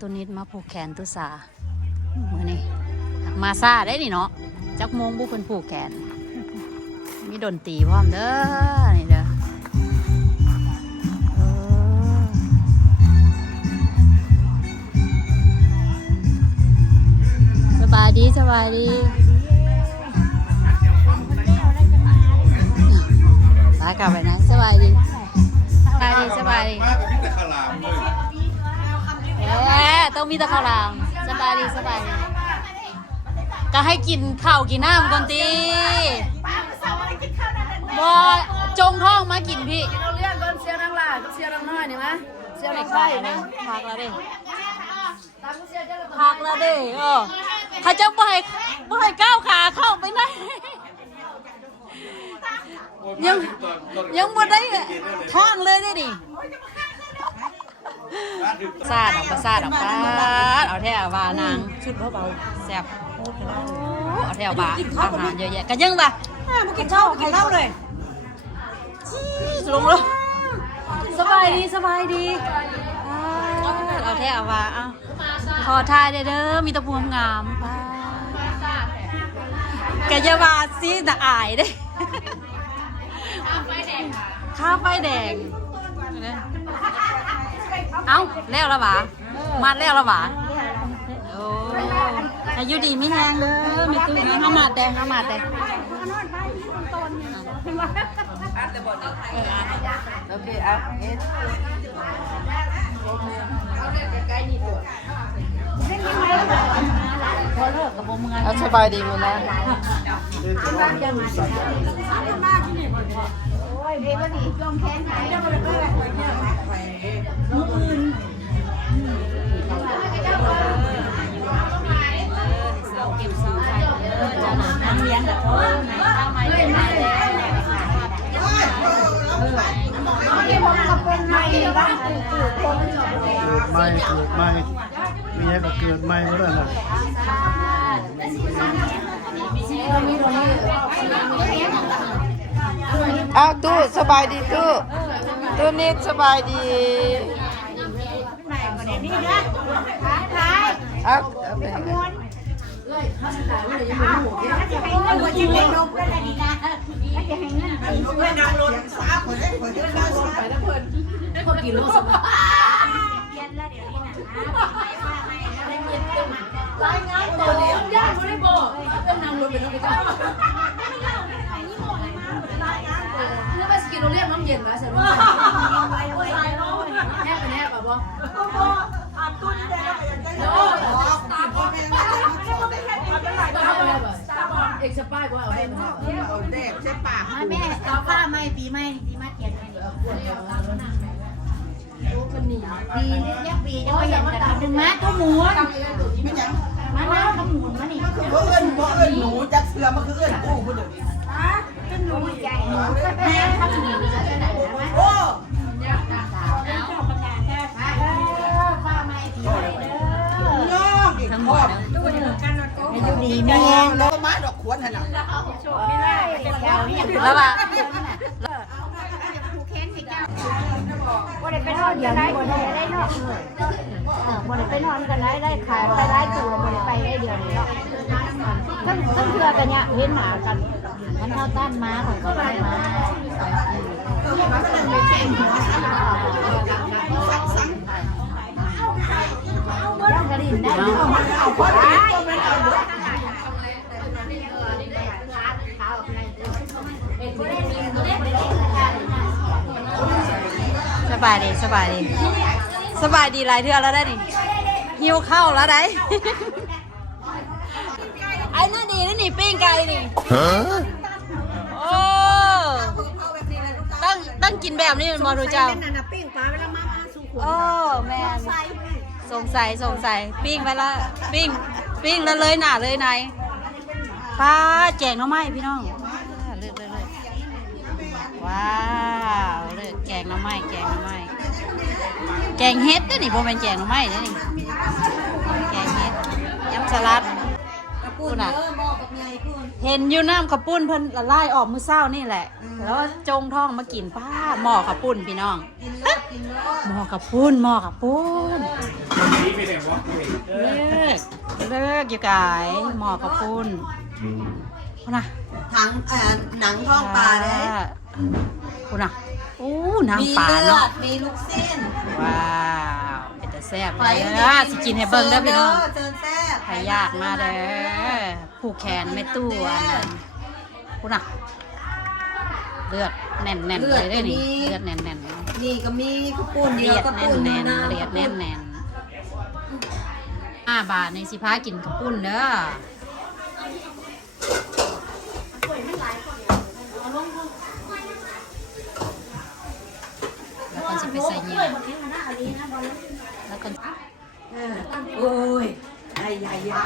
ตัวนิดมาผูกแขนตุสามือนี่มาซาได้นี่เนาะจักโมงบุเพิ่นผูกแขนมีดนตรีพร้อมเด้อนี่เด้อสบายดีสบายดีตากลับไปนะสบายดีสบายดีสบายดีต้องมีตะข้าวหลามสบายดีสบายดีก็ให้กินข้าวกินน้ำก่อนตีบ่จงท้องมากินพี่เราเลี้ยงก่อนเสียดังหล่ากับเสียดังน้อยนี่มั้ยเสียดังไฟนะพักแล้วดิพักแล้วดิเขาจะบ่ให้ก้าวขาเข้าไปไหนยังบ่ได้ท้องเลยดิซาดออกมาซาดออกมาเอาแถวบานางชุดเบาๆแซ่บเอาแถวบาอาหารเยอะแยะกันยังบ่มากินข้าวกินข้าวเลยลงเลยสบายดีสบายดีเอาแถวบาขอทายเด้อมีตะพวงงามแกจะบาซีตะอายเด้ข้าวไฟแดงเอ้าแล้วละบ่ามาแล้วละบ่าโอ้อายุดีไม่แห้งเลยมีตู้ห้ามาแต่ห้ามาแต่โอเคเอาเอาสบายดีมั้ยนะเด็กก็ดีจมแขนหายแล้วก็เลยมืออื่นเก็บซื้อใส่จะหนาน้ำเลี้ยงแบบข้าวไม้เป็นไม้แดงไม่มีให้ก็เกิดไม่ก็ได้นะเอาตู้สบายดีตู้นิดสบายดีเอารายงานตัวย่างไม่ได้บอกเป็นนางรถเป็นน้องไปจ้ารายงานตัวนี่มาสกินเราเรียกน้ำเย็นนะเสร็จแล้วแค่เป็นแค่แบบว่าอ่านตู้นี้ได้แล้วตาบอดเอกสปายก็เอาได้เอาเด็กใช่ปากแม่เอาผ้าไหมปีไหมปีมาเขียนให้ปีเรียกปีจะไปอย่างกันดึงม้าตัวหมูม้าขมูนมานี่บ่เอิ้นหนูจักเสือมันคือเอิ้นกู้พุ่นเด้อเป็นหนูใหญ่หนูแม่ขมูนจะไหนนะโอ้ผ้าไหมปีไหมเด้อทั้งหมดอยู่ดีแม่ดอกไม้ดอกขวัญหั่นน่ะแล้วป่ะบ่ได้ไปนอนกันได้บ่ได้นอนบ่ได้ไปนอนกันได้ขายไปได้ตัวบ่ได้ไปได้เดียวนี่เนาะทั้งเพื่อกันเนี่ยเห็นหมากันมันเท่าต้านม้าของก็ได้ม้าย่างกระดิ่งได้เอาพอได้สบายดีสบายดีสบายดีหลายเทื่อแล้วได้นี่หิวข้าวแล้วได้ไอ้น่าดีนะนี่ปิ้งไก่นี่โอ้ตั้งกินแบบนี้มันมอดูเจ้าโอ้แม่สงสัยปิ้งไปละปิ้งแล้วเลยหนาเลยนายป้าแจงน้องไม้พี่น้องเลือกเลยว้าวเลือกแกงน้ำไม้แกงเฮ็ดด้วยนี่โบเป็นแกงน้ำไม้ด้วยนี่แกงเฮ็ดยำสลัดกู ปุ่นเด้อหม้อกับไงปุ่น เห็นอยู่น้ำข้าวปุ้นเพิ่นละลายออกมื้อเช้านี่แหละ แล้วจงท้องมากินป้าหม้อข้าวปุ้นพี่น้อง กินรสกินรส หม้อข้าวปุ้นหม้อข้าวปุ้นเลิกอยู่กายหม้อข้าวปุ้นพุ่นน่ะ ทั้งหนังท้องปลาเด้ พุ่นน่ะอู้ มี น้ำปลา เลือ เนาะ ดมีลูกเส้น ว้าวเป็นแต่แซ่บ ไป เด้อสิกินให้เบิ่งเด้อพี่น้อง เชิญแซ่บ ใครอยากมาเด้อผูกแขนไม่ตู้อันนั้นพุ่นน่ะเลือดแน่นๆเลยเด้อนี่เลือดแน่นๆ นี่ก็มีข้าวปุ้น เลี เดีย ยว ด ข้าว แน่ ปุ้น นแน่น นะ เลียดแน่นแน่น5 บาทในสิพากินกระปุ้นเด้อแล้วคนสิไปใส่เงี้ยแล้วคน โอ้ยไอ้ยายา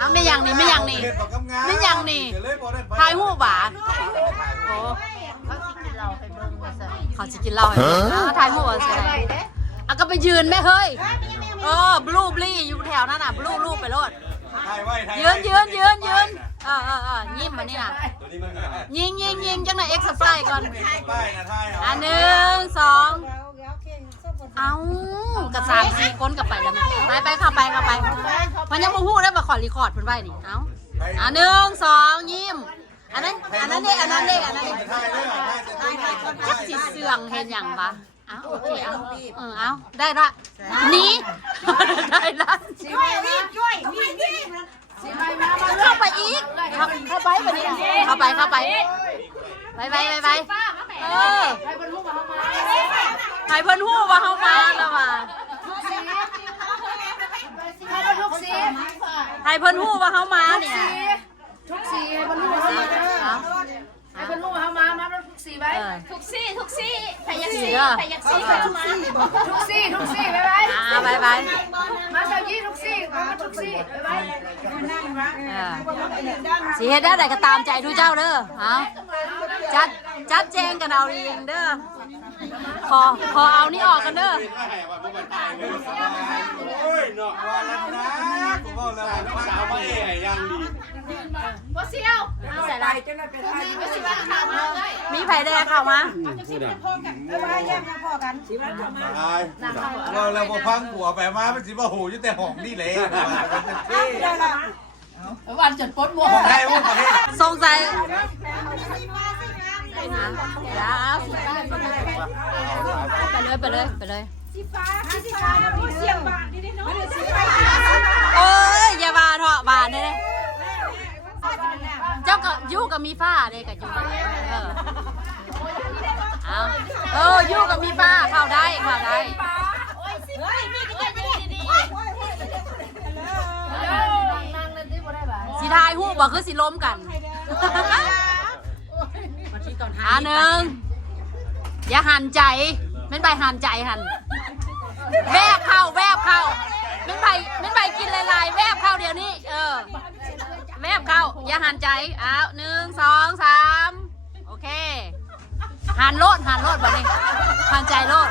เอาไม่ยังนี่ไม่ยังนี่ไม่ยังนี่ทายหูบาโอ้เขาสิกินเหล้าให้เบิ่งเขาทายหูบาใช่ไหมอ่ะก็ไปยืนแม่เฮ้ยบลูบลี่อยู่แถวนั้นน่ะบลูไปโลดยืนยิ้มมานี่น่ะยิงจังหน่อยเอ็กซ์ไซส์ก่อนอัน1 2เอากระ3-4คนกลับไปแล้วไปเข้าไปมันยังบ่ฮู้ได้มาขอรีคอร์ดเพิ่นไว้นี่เอา1 2ยิ้มอันนั้นเด็กจักสิเสื่องเห็นหยังปะโอเคเอาได้ละนี่ได้ละเข้าไปอีกเข้าไปแบบนี้เข้าไปไปให้เพิ่นฮู้ว่าเฮามาแล้วว่าให้เพิ่นฮู้ว่าเฮามาเนี่ย ทุกสีให้บรรลุสีให้บรรลุเฮามาแล้วทุกสีไว้ทุกสีใครอยากสีเข้ามาทุกสีบ๊ายบาย ไป มาเช้ายี่ทุกสีมาทุกสีบ๊ายบาย สิเฮ็ดได้ก็ตามใจทุกเจ้าเด้อเอาจัดแจงกันเอาเองเด้อขอเอานี่ออกกันเด้อ โอ้ยเนาะว่าแล้วนะกูบอกแล้วน้องสาวมาเอ๋ยังดี บ่เสียวใส่ลายจังได๋เป็นไทยบ่สิว่าข้าวมาเลย มีไผแดงเข้ามา เราพอพังหัวไปมาเป็นสิบ่โหอยู่แต่ห้องนี่แหละวันจนปดหมวก ของไทยพวกประเทศ สงสัยไปเลยโอ้ยอย่าบาเถาะบาเด้เจ้าก็ยู่กับมีฝ้าเด้กับยู่ยู่กับมีฝ้าเข้าได้สิทายหู้บ่คือสิล้มกัน1อย่าหันใจไม่ไปหันใจหันแวบเข้าไม่ไปกินลายๆแวบเข้าเดี๋ยวนี้แวบเข้าอย่าหันใจ1 2 3โอเคหันโลดแบบนี้หันใจโลด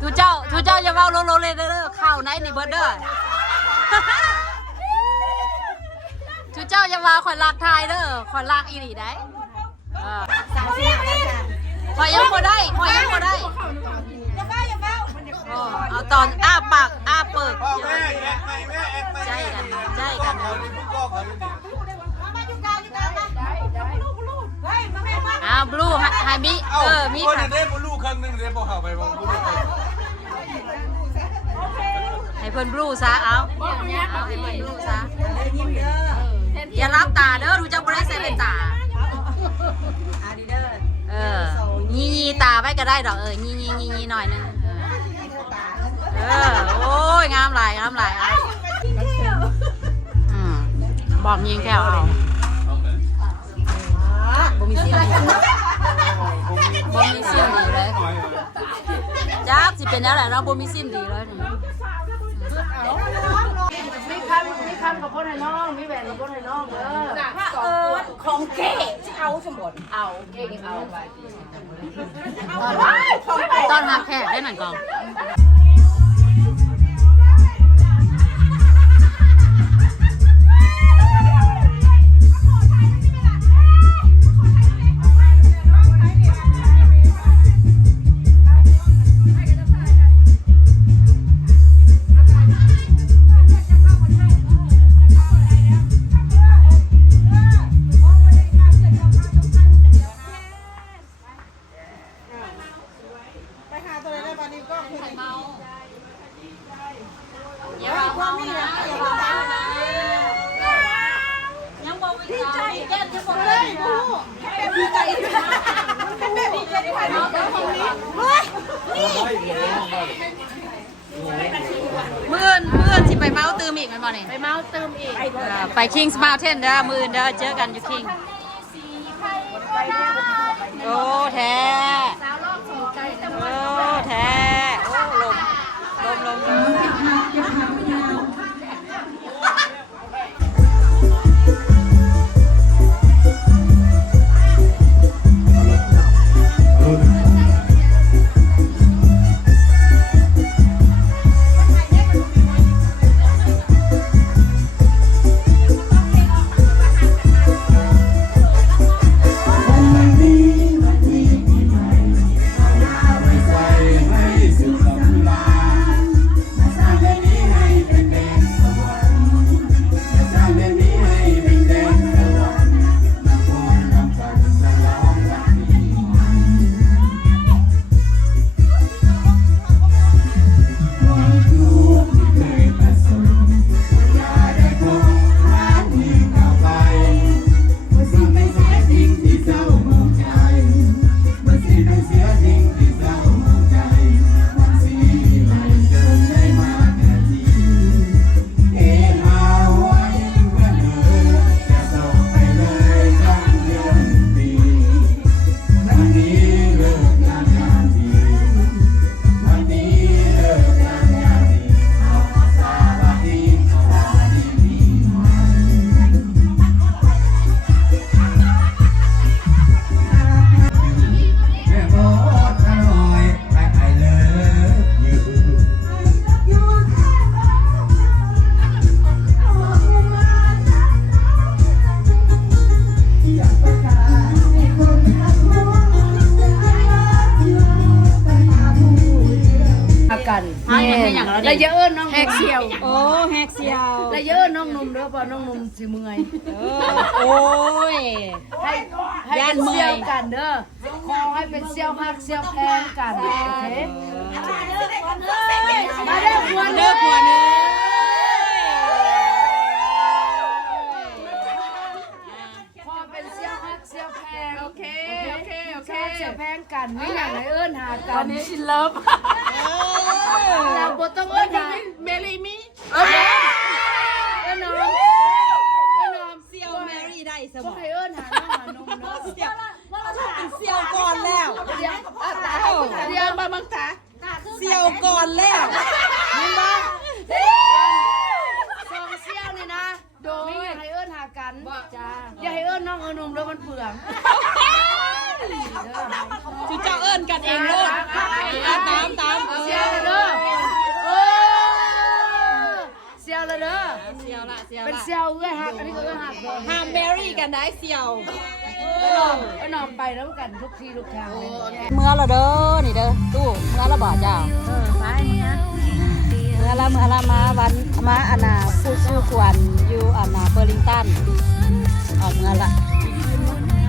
ทูเจ้าอย่าเว้าโลเลยเด้อเข้าไหนนี่เบิร์ดเด้อทูเจ้าอย่าว่าข่อยรักทายเด้อข่อยรักอีหลีได้ข่อยยังบ่ได้เอาตอนอ้าปากอ้าเปิก พ่อแม่แอกไป ใจกัน บลูไฮบิมีค่ะ เด้บลูครั้งนึงเด้บ่เข้าไปบ่บลู ให้เพิ่นบลูซะเอาให้เพิ่นบลูซะอย่ารับตาเด้อดูเจ้าบ่ได้ใส่เป็นตายีตาไว้ก็ได้ดอกยีหน่อยนึงโอ้ยงามหลายบอกยิงแก้วเอาบ่มีสิ่งดีเลยจ้าสิเป็นอะไรเราบ่มีสิ่งดีเลยมีคำกับคนให้น้องมีแหวนกับคนให้น้องของเก๋เอาสมบูรณ์เอาเก๋เอาไปตอนหักแขกได้หน่อยก่อน ไข่เมาอย่าเมานะอย่าเมานะยังบอกไม่ใจแก้มจะบอกเลยดีใจดีใจที่ไข่เมาแต่ของนี้เมื่อนสิไปเมาตื่มอีกไหมบอลนี่ ไปเมาเติมอีก ไป Kings Mountain เด้อมื่นเด้อเจอกันอยู่ King โอ้แท้ สาวรอบสนใจแต่ โอ้แท้โอ้ลมกัน แล้วเยอะ น้องแฮกเซียว โอ้แฮกเซียว แล้วเยอะน้องนุ่มเด้อป่ะน้องนุ่มสิเมื่อย โอ้ย ให้เป็นเซียวกันเด้อขอให้เป็นเซียวฮักเซียวแพงกันโอเคมาเด้อควร เลิ เด้อก หัวเนื้อ ขอเป็นเซียวฮักเซียวแพงโอเคเซียวแพงกันไม่อยากให้เอิ้นหากันนี้อินเลิฟเราบ่ต้องเอิ้นหาเมลี่มิเอิ้นน้อง เซียวแมรี่ได้สม บ่ อง ให้เอิ้นหาน้องหานมเด้อ เซียวเซียวก่อนแล้ว เดี๋ยวมาบังตา เซียวก่อนแล้ว มึงบ้าสองเซียวนี่นะโดยไม่อยากให้เอิ้นหากันจ้าอย่าให้เอิ้นน้องเอิ้นนมแล้วมันเปลือง คือเจ้าเอิญกันเองลูกตาม เซียวเลยเด้อเซียวเลยเด้อ เซียวละ เป็นเซียวเอื้อหักอันนี้ก็เอื้อหักเลย ห้ามแมรี่กันได้เซียว ก็นอนไปแล้วกันทุกทีทุกทางเลย เมื่อละเด้อนี่เด้อตู้เมื่อละบ่เจ้า ไปมึงนะ เมื่อละมาวันมาอานาผู้ชื่อควรอยู่อานาเบอร์ลิงตันออกเมื่อละ